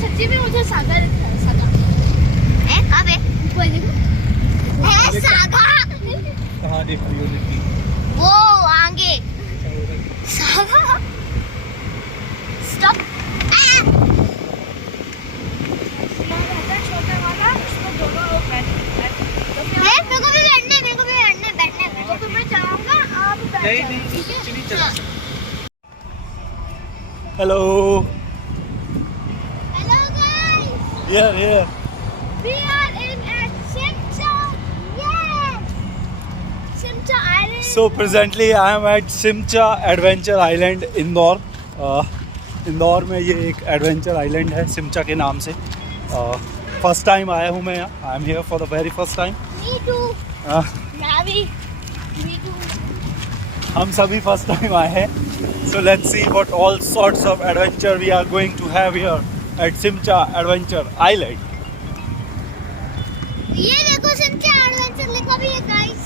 सच्ची में मुझे सागर है। कहाँ पे? ऊपर देखो। है सागर। कहाँ देख रही हो निक्की? वो आगे। सागर। स्टॉप। छोटा वाला उसमें दोनों लोग बैठने। मेरे को भी बैठने। तो मैं जाऊँगा आप बैठ जाओ। ठीक है? Hello. Hello guys. Yeah. We are in at Simcha. Yes. Simcha Island. So presently I am at Simcha Adventure Island, Indore. Indore में ये एक एडवेंचर आइलैंड है सिमचा के नाम से। फर्स्ट टाइम आया हूँ मैं यहाँ। I am here for the very first time. Me too. Navi. Me too. हम सभी फर्स्ट टाइम आए हैं। So let's see what all sorts of adventure we are going to have here at Simcha Adventure Island. ये देखो Simcha Adventure लिखा भी है guys.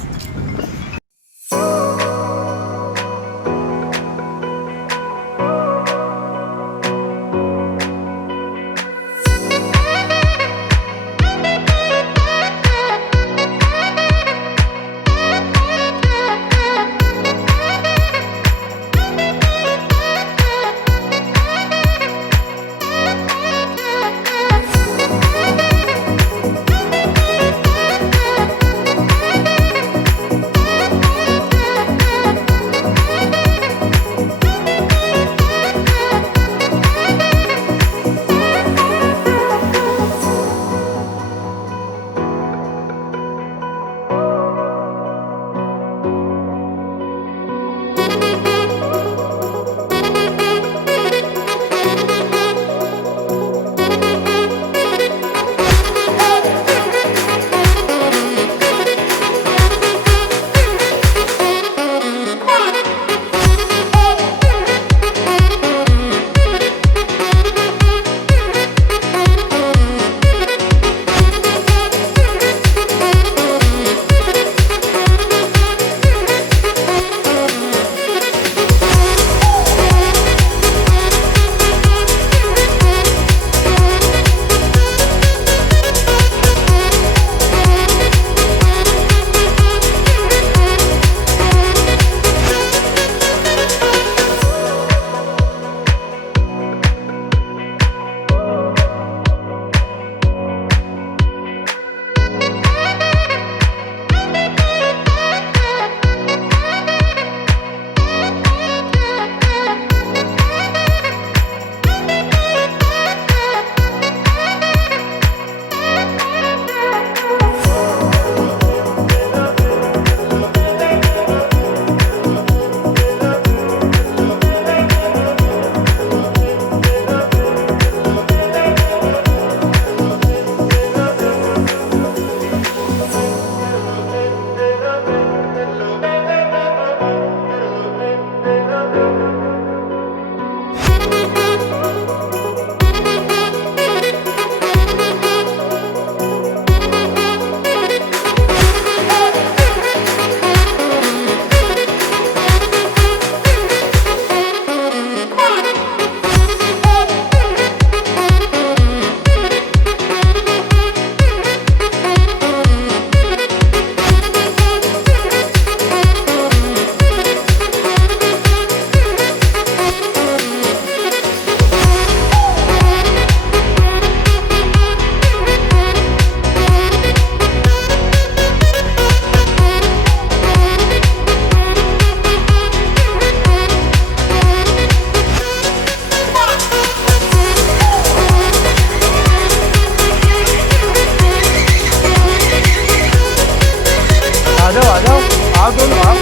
आओ दोनों आओ।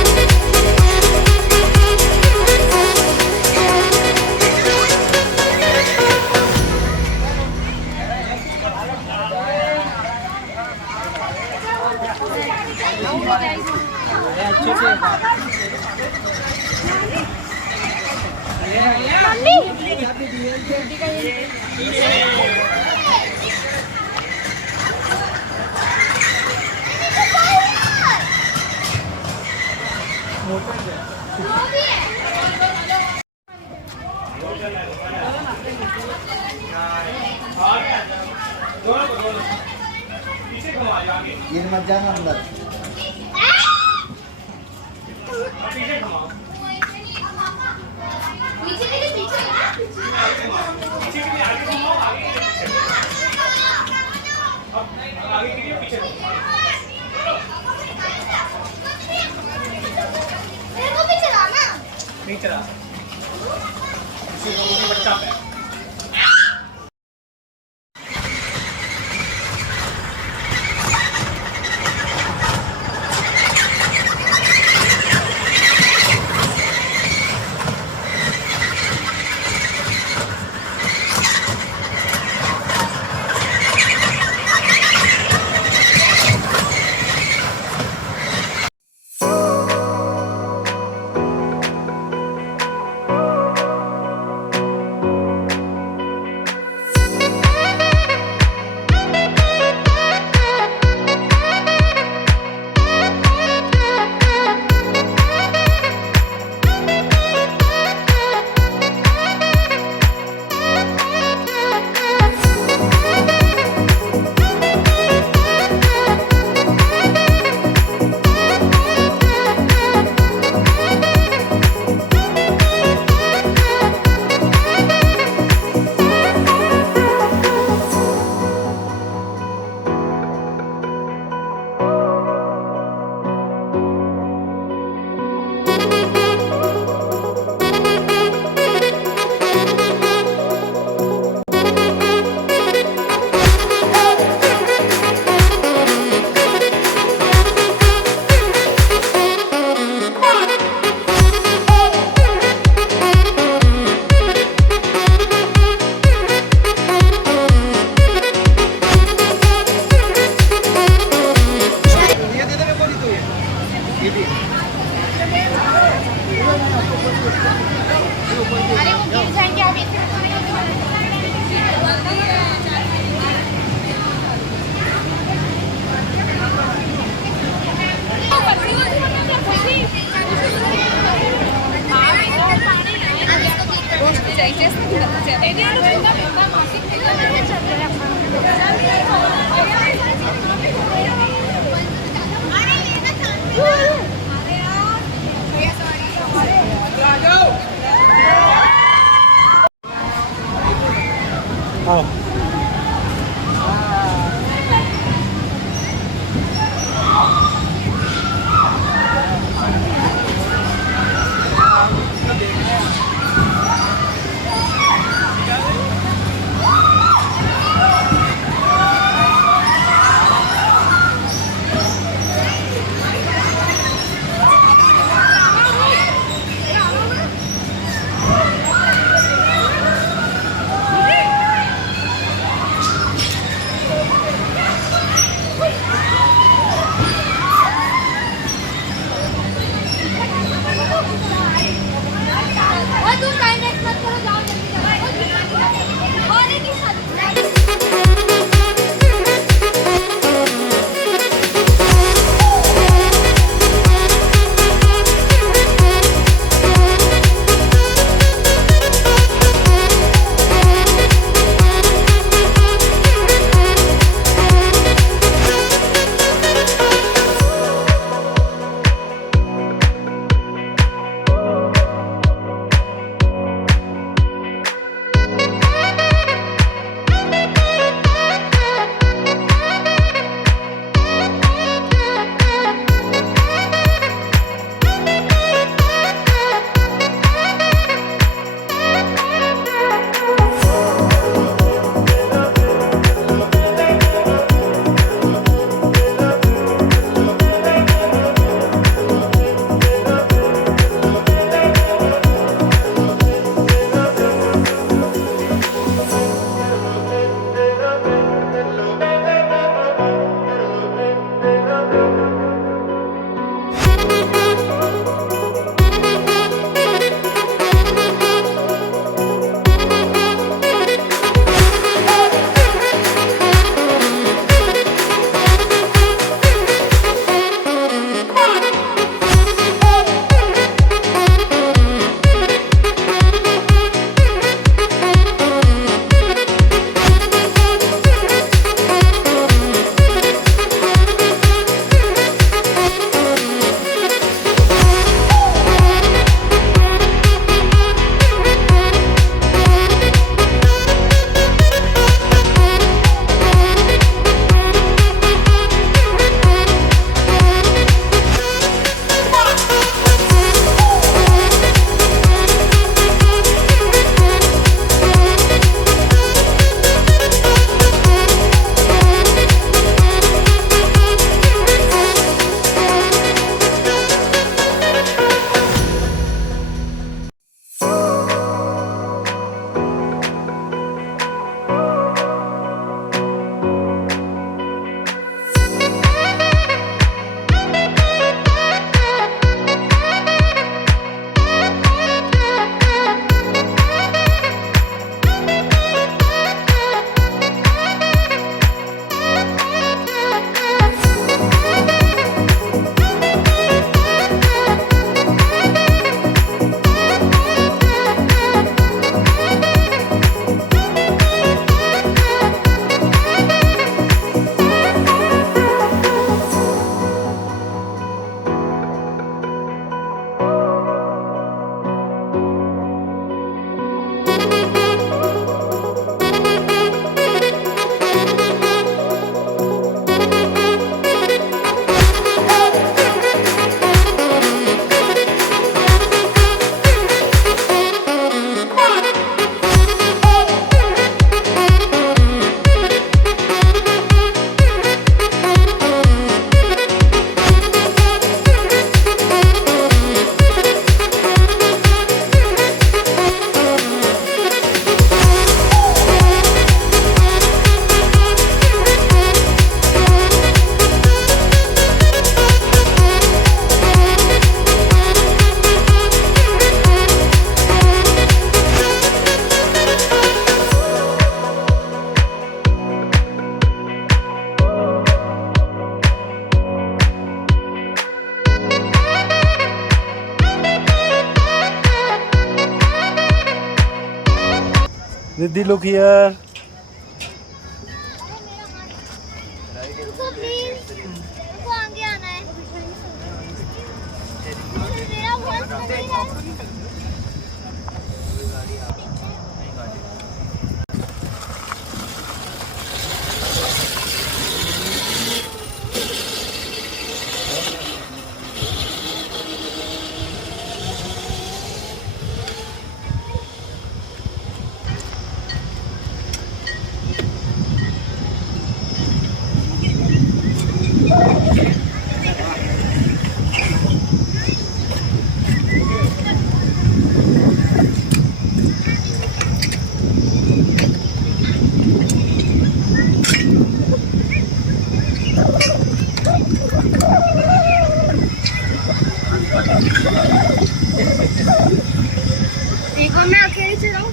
ये मत जाना अंदर। मेरे को भी चलाना। नहीं चला बच्चा पे रिद्धि लुक हियर। रुको प्लीज, रुको आगे आना है। मेरा बहुत कमी है। देखो मैं अकेले चलाऊं।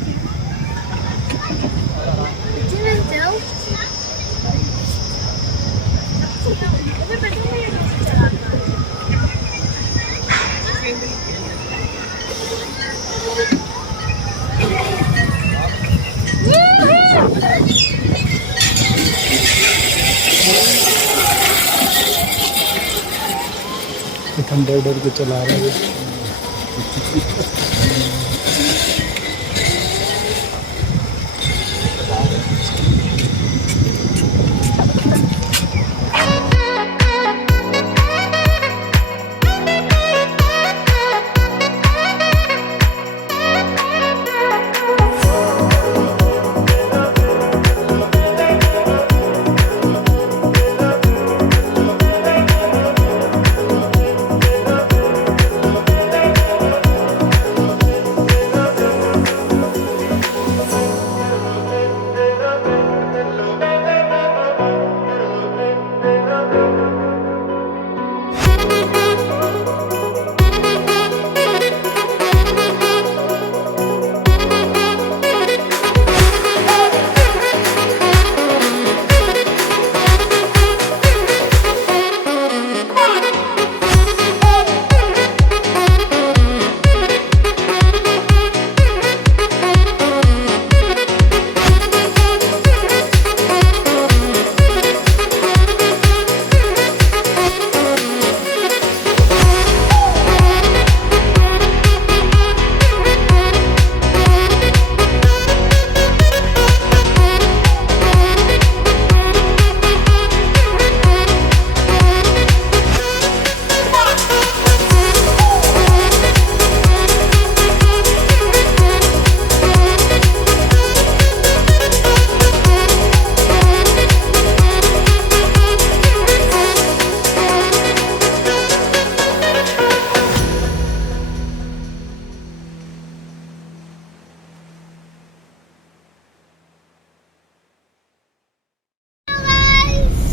खंडर डर के चला रहे हैं।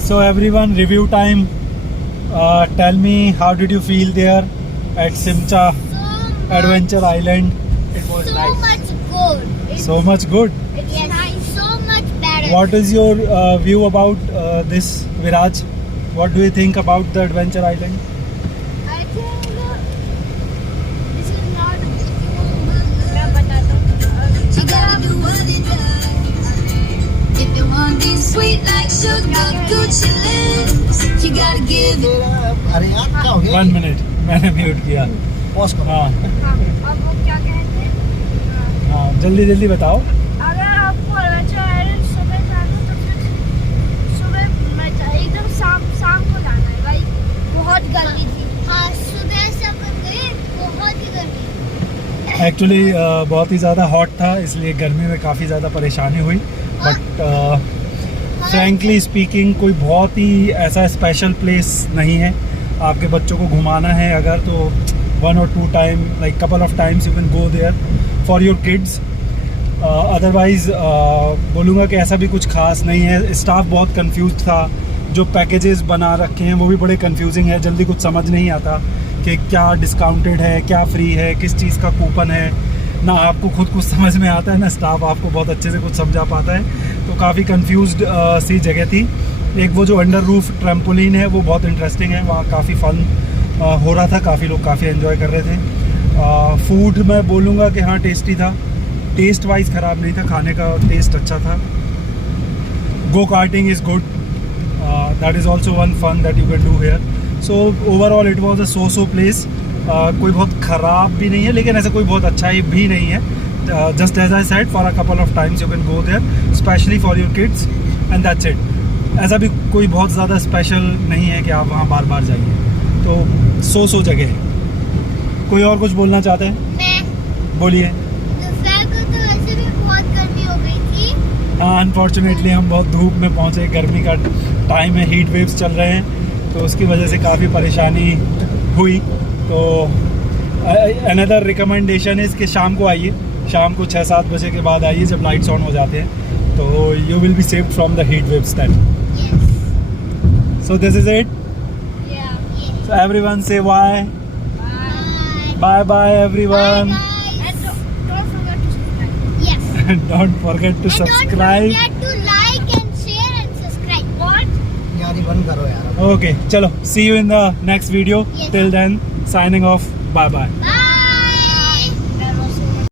So everyone, review time. Tell me, how did you feel there at Simcha Adventure Island? It was So nice. much good. It's, So much good. it's nice. So much better. What is your view about this, Viraj? What do you think about the Adventure Island? I think this is not. मैं बताता हूँ. You gotta do what it does. If you want it sweet like sugar, Gucci lips, you gotta give it. अरे यार क्या हो गया? 1 minute. मैंने mute किया. पॉज करो। हाँ हाँ, अब वो क्या कहते हैं? हाँ, जल्दी जल्दी बताओ. अगर आपको एडवेंचर आइलैंड सुबह जाना तो फिर सुबह मत एकदम शाम को जाना है भाई. बहुत गर्मी थी. हाँ, सुबह से अपन गए, बहुत ही गर्मी. एक्चुअली बहुत ही ज़्यादा हॉट था, इसलिए गर्मी में काफ़ी ज़्यादा परेशानी हुई. बट फ्रैंकली स्पीकिंग कोई बहुत ही ऐसा स्पेशल प्लेस नहीं है. आपके बच्चों को घुमाना है अगर तो 1 or 2 time, like couple of times you can go there for your kids. Otherwise बोलूँगा कि ऐसा भी कुछ खास नहीं है. स्टाफ बहुत कंफ्यूज था. जो पैकेजेस बना रखे हैं वो भी बड़े कंफ्यूजिंग है. जल्दी कुछ समझ नहीं आता कि क्या डिस्काउंटेड है, क्या फ्री है, किस चीज़ का कूपन है. ना आपको खुद कुछ समझ में आता है, ना स्टाफ आपको बहुत अच्छे से कुछ समझा पाता है. तो काफ़ी कंफ्यूज्ड सी जगह थी. एक वो जो अंडर रूफ ट्रैम्पोलिन है वो बहुत इंटरेस्टिंग है. वहाँ काफ़ी फ़न हो रहा था. काफ़ी लोग काफ़ी एंजॉय कर रहे थे. फूड मैं बोलूँगा कि हाँ टेस्टी था. टेस्ट वाइज ख़राब नहीं था, खाने का टेस्ट अच्छा था. Go karting is good, that is also one fun that you can do here. So overall it was a so place. कोई बहुत ख़राब भी नहीं है लेकिन ऐसा कोई बहुत अच्छा ही भी नहीं है. Just as I said, for a couple of times you can go there, specially for your kids, and that's it. ऐसा भी कोई बहुत ज़्यादा स्पेशल नहीं है कि आप वहाँ बार बार जाइए. तो सो जगह है. कोई और कुछ बोलना चाहते हैं? मैं बोलिए. दोपहर को तो वैसे भी बहुत गर्मी हो गई थी. हाँ, अनफॉर्चुनेटली हम बहुत धूप में पहुँचे. गर्मी का टाइम है, हीट वेव्स चल रहे हैं, तो उसकी वजह से काफ़ी परेशानी हुई. तो अनदर रिकमेंडेशन इज़ कि शाम को आइए. शाम को 6-7 बजे के बाद आइए जब लाइट्स ऑन हो जाते हैं, तो you will be saved from the heat waves that. So this is it. Yeah. So everyone say bye. Bye. Bye everyone. Bye guys. And don't forget to subscribe. Yes. And don't forget to And subscribe. don't forget to like and share and subscribe. What? यार ये बंद करो यार. Okay, chalo. See you in the next video. Yes. Till then, signing off. Bye bye. Bye.